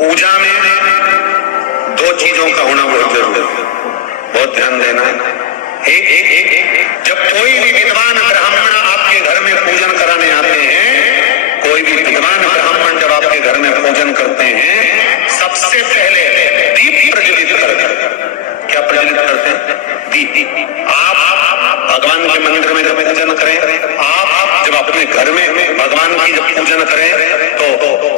पूजा में दो चीजों का होना बहुत जरूरी है, बहुत ध्यान देना है। एक जब कोई भी विद्वान ब्राह्मण आपके घर में पूजन कराने आते हैं, कोई भी विद्वान ब्राह्मण जब आपके घर में पूजन करते हैं, सबसे पहले दीप प्रज्वलित करते हैं। क्या प्रज्वलित करते हैं? दीप। आप भगवान के मंदिर में जब पूजन करें, आप जब अपने घर में भगवान की जब पूजन करें तो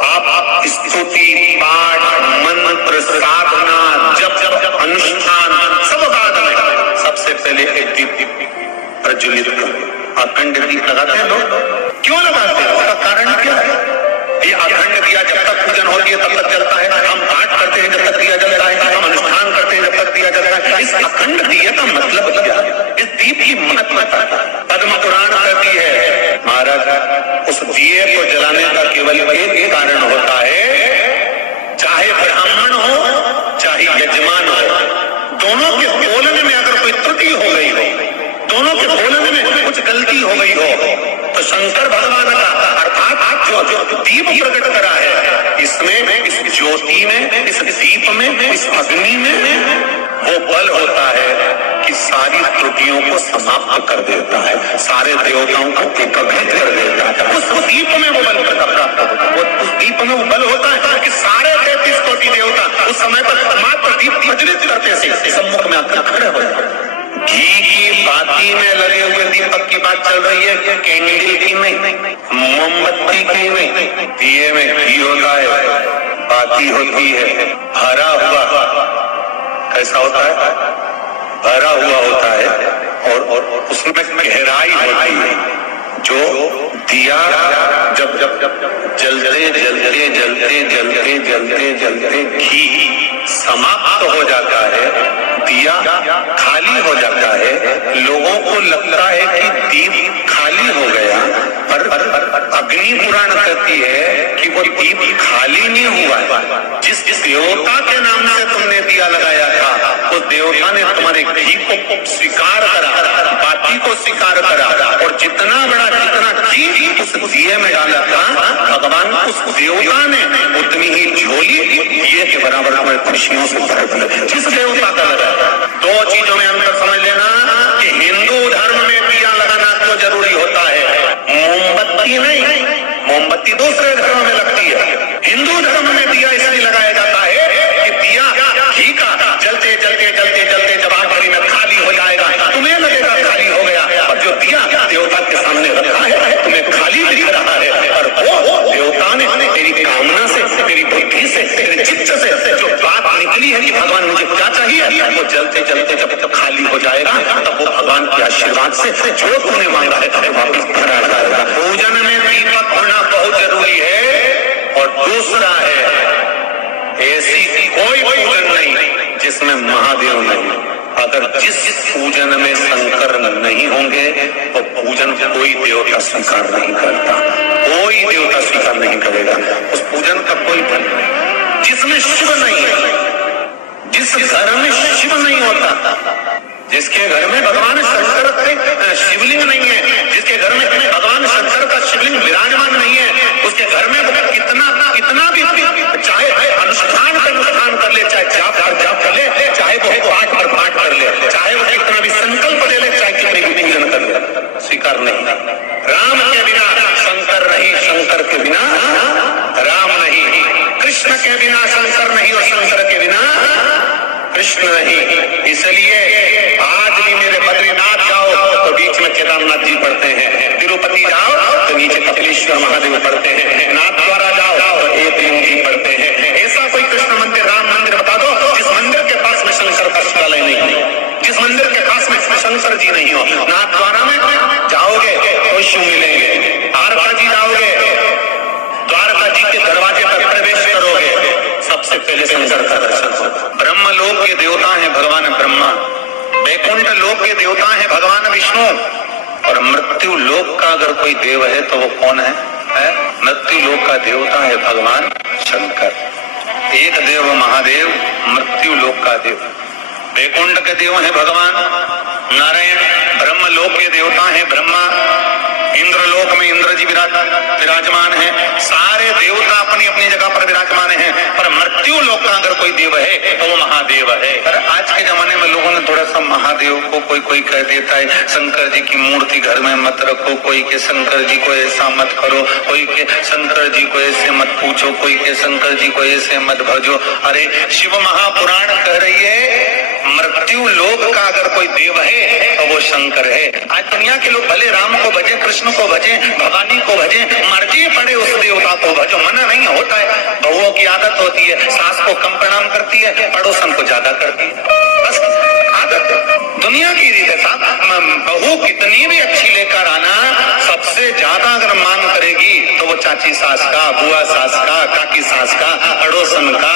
आप स्तुति, पाठ, मंत्र, साधना, जप, अनुष्ठान सब बाद में सबसे पहले एक दीप प्रज्वलित करें। अखंड दीप लगाते हैं लोग, क्यों लगाते हैं? उसका कारण क्या है? ये अखंड दिया जब तक पूजन होती है तब तक जलता है, हम पाठ करते हैं जब तक दिया जलता है, हम अनुष्ठान करते हैं जब तक दिया जलता है। इस अखंड दिए का मतलब क्या है? इस दीप की महत्वता पद्म पुराण कहती है, महाराज उस दिए को जलाने का केवल एक कारण होता है, चाहे ब्राह्मण हो चाहे यजमान हो, दोनों के बोलने में अगर कोई त्रुटि हो गई हो, दोनों के बोलने में कुछ गलती हो गई हो, तो शंकर भगवान का अर्थात जो दीप प्रकट करा है, इसमें, इस ज्योति में, इस दीप में, इस अग्नि में वो बल होता है कि सारी त्रुटियों को समाप्त कर देता है, सारे देवताओं को एकत्रित कर देता है। उस दीप में वो बल प्राप्त होता है, उस दीप में वो बल होता है कि सारे 33 कोटि देवता उस समय पर मात्र दीप प्रज्वलित करते से सम्मुख में आकर खड़े हो जाते। घी की बाती में लगे हुए दीपक की बात चल रही है, कैंडल की नहीं, मोमबत्ती की नहीं। दिए में घी होता है, बाती होती है, भरा हुआ, कैसा होता है? भरा हुआ होता है और उसमें गहराई होती है। जो दिया जब जलते जलते जलते जलते जलते जलते घी समाप्त हो जाता है, दिया खाली हो जाता है, लोगों को लगता है कि दीप खाली हो गया, पर अग्नि पुराण कहती है कि वो दीप खाली नहीं हुआ है। जिस देवता के नाम से तुमने दिया लगाया था, उस देवता ने तुम्हारे घी को स्वीकार करा, बाती को स्वीकार करा, और जितना बड़ा जितना घी उस दिए में डाला था, भगवान उस देवता ने उतनी ही झोली दिए के बराबर हमारे खुशियों से भर दिया। जिस देवता का लगा, दो चीजों में अंतर समझ लेना कि हिंदू धर्म में दिया लगाना क्यों जरूरी होता है, मोमबत्ती नहीं। मोमबत्ती दूसरे धर्म में लगती है, हिंदू धर्म में दिया इसलिए लगाया जाता है कि दिया घी का जलते जलते जलते जलते जब आखिरी में खाली हो जाएगा, तुम्हें लगेगा खाली हो गया, और जो दिया देवता के सामने रखा है तुम्हें खाली दिख रहा है, और वो देवता ने तेरी कामना से, तेरी बुद्धि से, तेरे चित्त से जो बात निकली है कि भगवान मुझे क्या चाहिए, वो जलते जलते जब खाली हो जाएगा, तब वो भगवान के आशीर्वाद से जो तुमने मांगा है वापस भरा जाएगा। पूजन में दीपक होना बहुत जरूरी है। और दूसरा है, ऐसी कोई पूजन नहीं जिसमें महादेव नहीं। अगर जिस पूजन में शंकर नहीं होंगे तो पूजन कोई देवता स्वीकार नहीं करता, कोई देवता स्वीकार नहीं करेगा, उस पूजन का कोई फल नहीं। जिसमें शिव नहीं है, जिस घर में शिव नहीं होता, जिसके घर में भगवान शंकर का शिवलिंग नहीं है, जिसके घर में भगवान शंकर का शिवलिंग विराजमान नहीं है, उसके घर में वो कितना भी चाहे अनुष्ठान पर अनुष्ठान कर ले, चाहे जाप पर जाप कर ले, चाहे वो पाठ पर पाठ कर ले, चाहे वो कितना भी संकल्प ले ले, चाहे कितनी भी पूजन कर ले, स्वीकार नहीं। राम के बिना शंकर नहीं, शंकर के बिना राम नहीं, कृष्ण के बिना शंकर नहीं, और शंकर के बिना कृष्ण नहीं। इसलिए आज भी मेरे बद्रीनाथ जाओ तो बीच में केदारनाथ जी पढ़ते हैं, तिरुपति जाओ तो नीचे कपिलेश्वर महादेव पढ़ते हैं, नाथ द्वारा जाओ तो एक लिंग जी पढ़ते हैं। ऐसा कोई कृष्ण मंदिर, राम मंदिर बता दो जिस मंदिर के पास में शंकर का शिवालय नहीं हो, जिस मंदिर के पास में शंकर जी नहीं हो। नाथ द्वारा में जाओगे तो शिव मिलेंगे, द्वारका जी जाओगे, द्वारका जी के दरवाजे पर प्रवेश करोगे, सबसे पहले शंकर का दर्शन हो। ब्रह्म लोक के देवता हैं भगवान ब्रह्मा, वैकुंठ लोक के देवता हैं भगवान विष्णु, और मृत्यु लोक का अगर कोई देव है तो वो कौन है? मृत्यु लोक का देवता है भगवान शंकर। एक देव महादेव, मृत्यु लोक का देव। वैकुंठ के देव हैं भगवान नारायण, ब्रह्म लोक के देवता हैं ब्रह्मा, इंद्रलोक में इंद्र जी विराजमान है। सारे देवता अपनी अपनी जगह पर विराजमान हैं, पर कोई देव है तो वो महादेव है। पर आज के जमाने में लोगों ने थोड़ा सा महादेव को कोई कह देता है शंकर जी की मूर्ति घर में मत रखो, कोई के शंकर जी को ऐसा मत करो, कोई के शंकर जी को ऐसे मत पूछो, कोई के शंकर जी को ऐसे मत भजो। अरे शिव महापुराण कह रही है मृत्यु लोक का अगर कोई देव है तो वो शंकर है। आज दुनिया के लोग भले राम को भजे, कृष्ण को भजे, भवानी को भजे, मर्जी पड़े उस देवता को भजो, मना नहीं होता है। बहुओं की आदत होती है, सास को कम प्रणाम करती है, पड़ोसन को ज्यादा करती है, बस आदत दुनिया की रीत है साहब। बहू कितनी भी अच्छी लेकर आना, सबसे ज्यादा अगर मांग करेगी तो वो चाची सास का, बुआ सास का, काकी सास का, पड़ोसन का,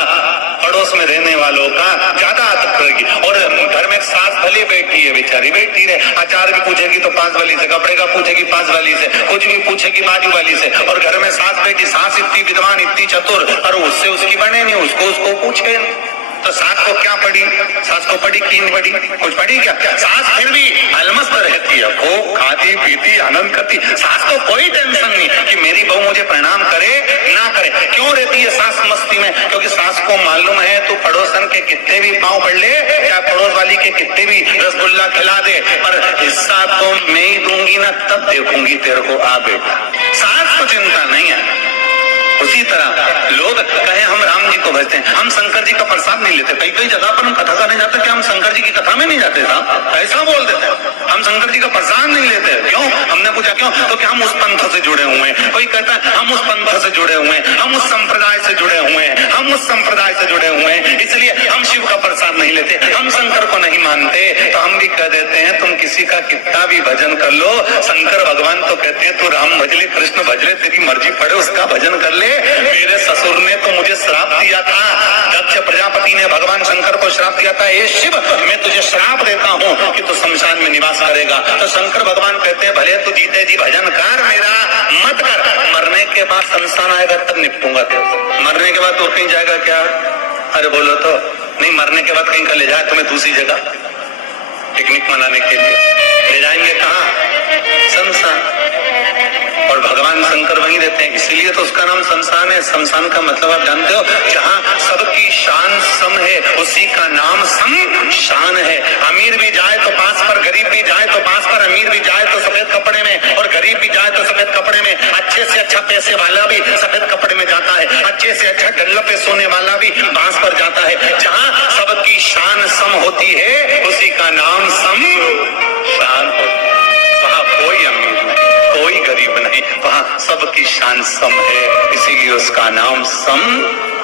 पड़ोस में रहने वालों का ज्यादा आदत करेगी। और घर में सास भले बैठी है, बेचारी बैठी रहे, अचार भी पूछेगी तो पास वाली से, कपड़े का पूछेगी पास वाली से, कुछ भी पूछेगी बाजू वाली से। और घर में सास बैठी, सास इतनी विद्वान, इतनी चतुर, और उससे उसकी बने नहीं, उसको पूछे। तो सास को क्या पड़ी, सास को पड़ी की नहीं पड़ी, कुछ पड़ी क्या? सास फिर भी अलमस्त रहती है, खूब खाती पीती आनंद करती। सास को कोई टेंशन नहीं कि मेरी बहू मुझे प्रणाम करे ना करे। क्यों रहती है सास मस्ती में? क्योंकि सास को मालूम है तू पड़ोसन के कितने भी पांव पड़ ले, या पड़ोस वाली के कितने भी रसगुल्ला खिला दे, पर हिस्सा तो मैं ही दूंगी ना, तब देखूंगी तेरे को, आ बेटा। सास को चिंता नहीं है। उसी तरह लोग कहे हम राम जी को भजते हैं, हम शंकर जी का प्रसाद नहीं लेते। कई जगह पर हम कथा करने जाते कि हम शंकर जी की कथा में नहीं जाते साहब, ऐसा बोल देते हैं हम शंकर जी का प्रसाद नहीं लेते। क्यों? हमने पूछा क्यों? तो क्या हम उस पंथ से जुड़े हुए हैं। कोई कहता है हम उस पंथ से जुड़े हुए हैं, हम उस संप्रदाय से जुड़े हुए हैं, हम उस संप्रदाय से जुड़े हुए हैं, इसलिए हम शिव का प्रसाद नहीं लेते, हम शंकर को नहीं मानते। तो हम भी कह देते हैं तुम किसी का कितना भी भजन कर लो, शंकर भगवान तो कहते हैं तू राम भज ले, कृष्ण भज ले, तेरी मर्जी पड़े उसका भजन कर ले। मेरे ससुर ने तो मुझे श्राप दिया था, दक्ष प्रजापति ने भगवान शंकर को श्राप दिया था, हे शिव मैं तुझे श्राप देता हूँ कि तू शमशान में निवास करेगा। तो शंकर भगवान कहते हैं भले तू जीते जी भजन कर, मेरा मत कर, मरने के बाद शमशान आएगा तब निपटूंगा तेरे। मरने के बाद तो कहीं जाएगा क्या? अरे बोलो तो नहीं, मरने के बाद कहीं का ले जाए तुम्हें दूसरी जगह पिकनिक मनाने के लिए ले जाएंगे, कहाँ? शमशान। और भगवान शंकर वहीं रहते हैं, इसीलिए तो उसका नाम शमशान है। शमशान का मतलब आप जानते हो, जहाँ सबकी शान सम है उसी का नाम शमशान है। अमीर भी जाए तो पास पर, गरीब भी जाए तो पास पर, अमीर भी जाए तो सफेद कपड़े में और गरीब भी जाए तो सफेद कपड़े में, अच्छे से अच्छा पैसे वाला भी सफेद कपड़े में जाता है, अच्छे से अच्छा डल्ला पे सोने वाला भी बांस पर जाता है। जहाँ सबकी शान सम होती है उसी का नाम शमशान होता है। वहाँ कोई अमीर नहीं, कोई गरीब नहीं, वहाँ सबकी शान सम है, इसीलिए उसका नाम शमशान।